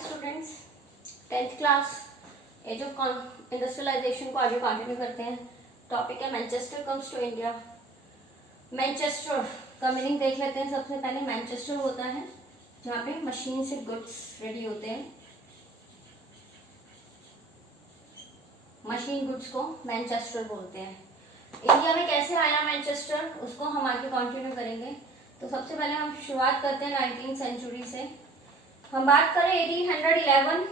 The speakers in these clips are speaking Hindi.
Students, 10th class age of industrialisation को आगे कंटिन्यू करते हैं। टॉपिक है Manchester comes to India. Manchester का मीनिंग देख लेते हैं। सबसे पहले मैनचेस्टर होता है जहाँ पे मशीन से गुड्स रेडी होते हैं। मशीन गुड्स को मैनचेस्टर बोलते हैं। इंडिया में कैसे आया मैनचेस्टर, उसको हम आगे कंटिन्यू करेंगे। तो सबसे पहले हम शुरुआत करते हैं 19th सेंचुरी से। हम बात करें 1811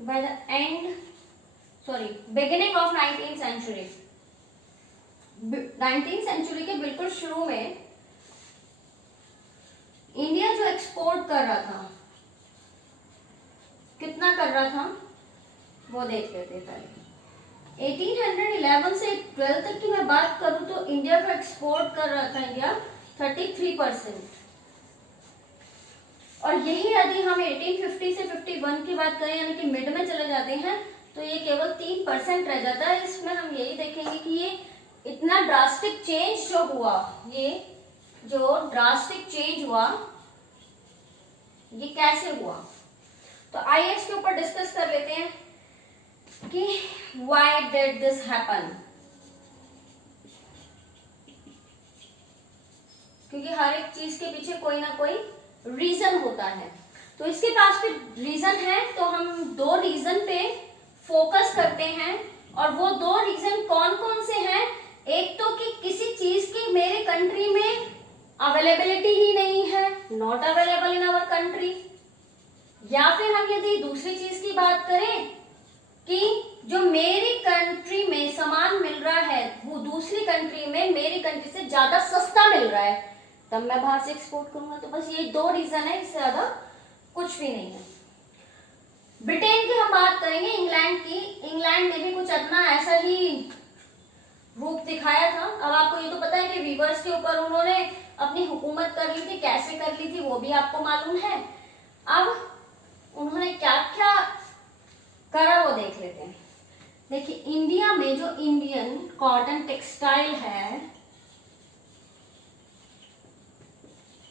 by the beginning of 19th century। 19th century के बिल्कुल शुरू में इंडिया जो एक्सपोर्ट कर रहा था, कितना कर रहा था वो देख लेते हैं पहले। 1811 से 12 तक की मैं बात करूं तो इंडिया का एक्सपोर्ट कर रहा था इंडिया 33%। और यही यदि हम 1850 से 51 की बात करें यानी कि मिड में चले जाते हैं तो ये केवल 3% रह जाता है। इसमें हम यही देखेंगे कि ये इतना ड्रास्टिक चेंज जो हुआ, ये जो ड्रास्टिक चेंज हुआ ये कैसे हुआ। तो आइए इसके ऊपर डिस्कस कर लेते हैं कि व्हाई डिड दिस हैपन। क्योंकि हर एक चीज के पीछे कोई ना कोई रीजन होता है। तो इसके पास भी रीजन है, तो हम दो रीजन पे फोकस करते हैं। और वो दो रीजन कौन कौन से हैं। एक तो कि किसी चीज की मेरे कंट्री में अवेलेबिलिटी ही नहीं है, not available in our country. या फिर हम यदि दूसरी चीज की बात करें कि जो मेरी कंट्री में सामान मिल रहा है वो दूसरी कंट्री में मेरी कंट्री से ज्यादा सस्ता मिल रहा है, तब मैं बाहर से एक्सपोर्ट करूंगा। तो बस ये दो रीजन है, इससे ज्यादा कुछ भी नहीं है। ब्रिटेन की हम बात करेंगे, इंग्लैंड की। इंग्लैंड ने भी कुछ अपना ऐसा ही रूप दिखाया था। अब आपको ये तो पता है कि वीवर्स के ऊपर उन्होंने अपनी हुकूमत कर ली थी। कैसे कर ली थी वो भी आपको मालूम है। अब उन्होंने क्या क्या करा वो देख लेते हैं। देखिए, इंडिया में जो इंडियन कॉटन टेक्सटाइल है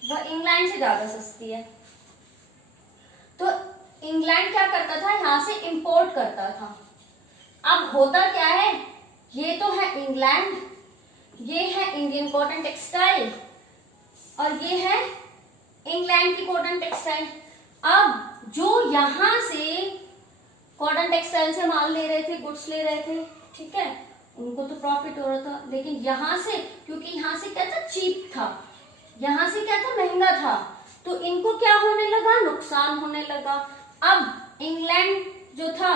वह इंग्लैंड से ज्यादा सस्ती है। तो इंग्लैंड क्या करता था, यहां से इंपोर्ट करता था। अब होता क्या है, ये तो है इंग्लैंड, ये है इंडियन कॉटन टेक्सटाइल और ये है इंग्लैंड की कॉटन टेक्सटाइल। अब जो यहां से कॉटन टेक्सटाइल से माल ले रहे थे, गुड्स ले रहे थे, ठीक है, उनको तो प्रॉफिट हो रहा था। लेकिन यहां से, क्योंकि यहां से क्या था, चीप था, यहां से क्या था, महंगा था, तो इनको क्या होने लगा, नुकसान होने लगा। अब इंग्लैंड जो था,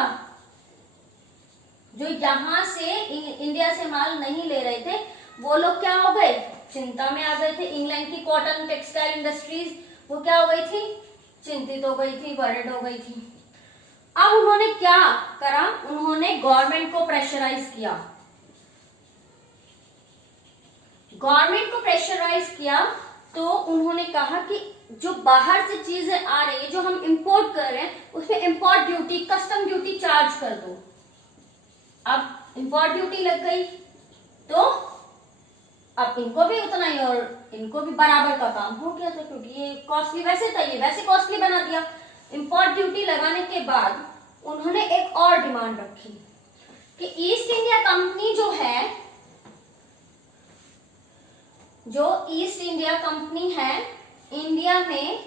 जो यहां से इंडिया से माल नहीं ले रहे थे, वो लोग क्या हो गए, चिंता में आ गए थे। इंग्लैंड की कॉटन टेक्सटाइल इंडस्ट्रीज वो क्या हो गई थी, चिंतित हो गई थी, वरिड हो गई थी। अब उन्होंने क्या करा, उन्होंने गवर्नमेंट को प्रेशराइज किया। गवर्नमेंट को प्रेशराइज किया तो उन्होंने कहा कि जो बाहर से चीजें आ रही है, जो हम इंपोर्ट कर रहे हैं, उसमें import duty, custom duty charge कर दो। अब इंपोर्ट ड्यूटी लग गई तो अब इनको भी उतना ही और इनको भी बराबर का काम हो गया था, क्योंकि ये कॉस्टली वैसे था, ये वैसे कॉस्टली बना दिया। इंपोर्ट ड्यूटी लगाने के बाद उन्होंने एक और डिमांड रखी कि ईस्ट इंडिया कंपनी जो है, जो ईस्ट इंडिया कंपनी है, इंडिया में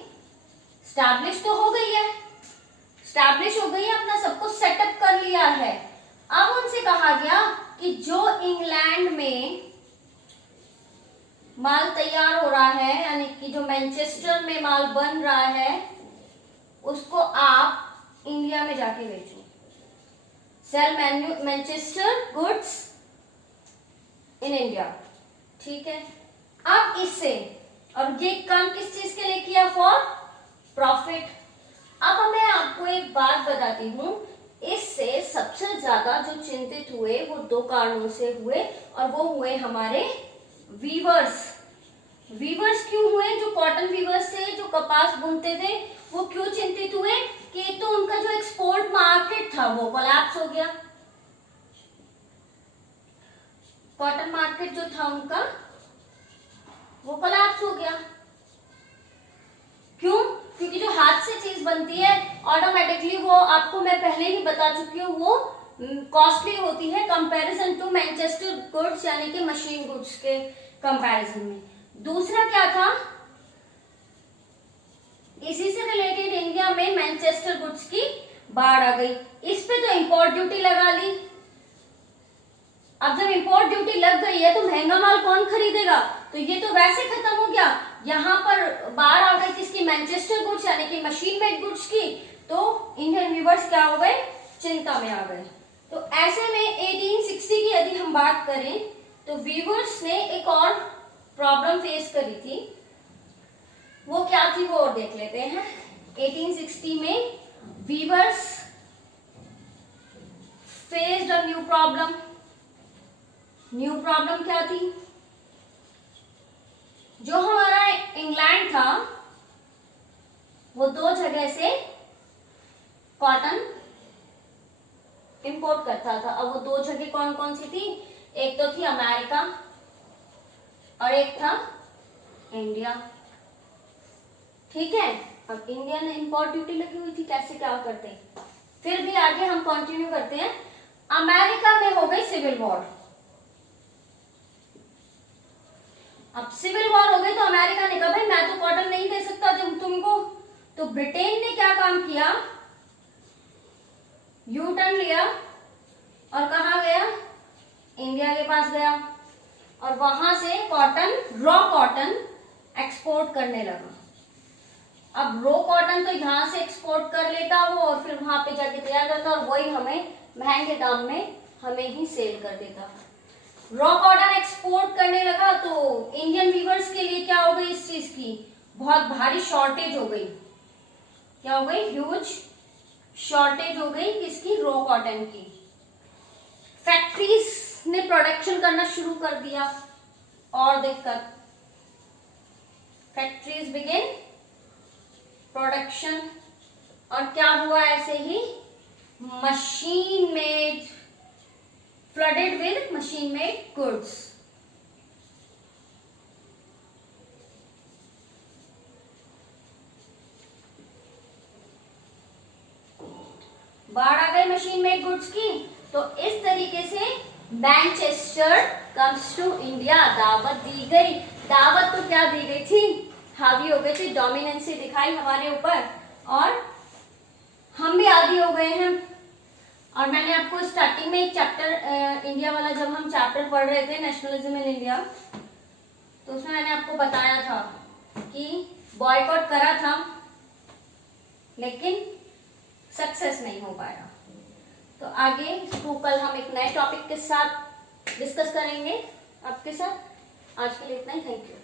स्टैब्लिश तो हो गई है, स्टैब्लिश हो गई है, अपना सब कुछ सेटअप कर लिया है। अब उनसे कहा गया कि जो इंग्लैंड में माल तैयार हो रहा है, यानी कि जो मैनचेस्टर में माल बन रहा है, उसको आप इंडिया में जाके बेचो। Sell Manchester goods in India, ठीक है। अब इससे, अब ये काम किस चीज के लिए किया, फॉर प्रॉफिट। अब मैं आपको एक बात बताती हूं, इससे सबसे ज्यादा जो चिंतित हुए वो दो कारणों से हुए, और वो हुए हमारे वीवर्स। वीवर्स क्यों हुए, जो कॉटन वीवर्स थे, जो कपास बुनते थे, वो क्यों चिंतित हुए कि तो उनका जो एक्सपोर्ट मार्केट था वो कोलैप्स हो गया। कॉटन मार्केट जो था उनका वो कोलैप्स हो गया। बनती है ऑटोमेटिकली, वो आपको मैं पहले ही बता चुकी हूँ, वो कॉस्टली होती है कंपैरिजन टू मैनचेस्टर गुड्स यानी कि मशीन गुड्स के कंपैरिजन में। दूसरा क्या था, इसी से रिलेटेड इंडिया में मैनचेस्टर गुड्स की बाढ़ आ गई, इस पे तो इंपोर्ट ड्यूटी लगा ली। अब जब इंपोर्ट ड्यूटी लग गई है तो महंगा माल कौन खरीदेगा, तो ये तो वैसे खत्म हो गया। यहाँ पर बाढ़ आ गई किसकी, मैनचेस्टर गुड्स यानी कि मशीन मेड गुड्स की, तो इंडियन वीवर्स क्या हो गए, चिंता में आ गए। तो ऐसे में 1860 की यदि हम बात करें तो वीवर्स ने एक और प्रॉब्लम फेस करी थी, वो क्या थी वो और देख लेते हैं। 1860 में weavers faced a new problem. New problem क्या थी, जो हमारा इंग्लैंड था वो दो जगह से कॉटन इंपोर्ट करता था। अब वो दो जगह कौन कौन सी थी, एक तो थी अमेरिका और एक था इंडिया, ठीक है। अब इंडिया ने इंपोर्ट ड्यूटी लगी हुई थी, कैसे क्या करते, फिर भी आगे हम कंटिन्यू करते हैं। अमेरिका में हो गई सिविल वॉर। अब सिविल वॉर हो गई तो अमेरिका ने कहा भाई मैं तो कॉटन नहीं दे सकता तुमको, तो ब्रिटेन ने क्या काम किया, यू टर्न लिया और कहा गया, इंडिया के पास गया और वहां से कॉटन, रॉ कॉटन एक्सपोर्ट करने लगा। अब रॉ कॉटन तो यहां से एक्सपोर्ट कर लेता वो और फिर वहां पे जाके तैयार करता और वही हमें महंगे दाम में हमें ही सेल कर देता। रॉ कॉटन एक्सपोर्ट करने लगा तो इंडियन वीवर्स के लिए क्या हो गई, इस चीज की बहुत भारी शॉर्टेज हो गई। क्या हो गई, ह्यूज शॉर्टेज हो गई किसकी, रॉ कॉटन की। फैक्ट्रीज ने प्रोडक्शन करना शुरू कर दिया और दिक्कत, फैक्ट्रीज बिगिन प्रोडक्शन और क्या हुआ, ऐसे ही machine made, flooded with machine made goods. बाढ़ आ गई मशीन मेड गुड्स की, तो इस तरीके से मैनचेस्टर कम्स टू इंडिया। दावत दी गई, दावत तो क्या दी गई थी, हावी हो गए थे, डोमिनेंसी दिखाई हमारे ऊपर और हम भी आदी हो गए हैं। और मैंने आपको स्टार्टिंग में एक चैप्टर इंडिया वाला, जब हम चैप्टर पढ़ रहे थे नेशनलिज्म इन इंडिया, तो उसमें मैंने आपको बताया था कि बॉयकॉट करा था लेकिन सक्सेस नहीं हो पाया। तो आगे इसको कल हम एक नए टॉपिक के साथ डिस्कस करेंगे आपके साथ। आज के लिए इतना ही, थैंक यू।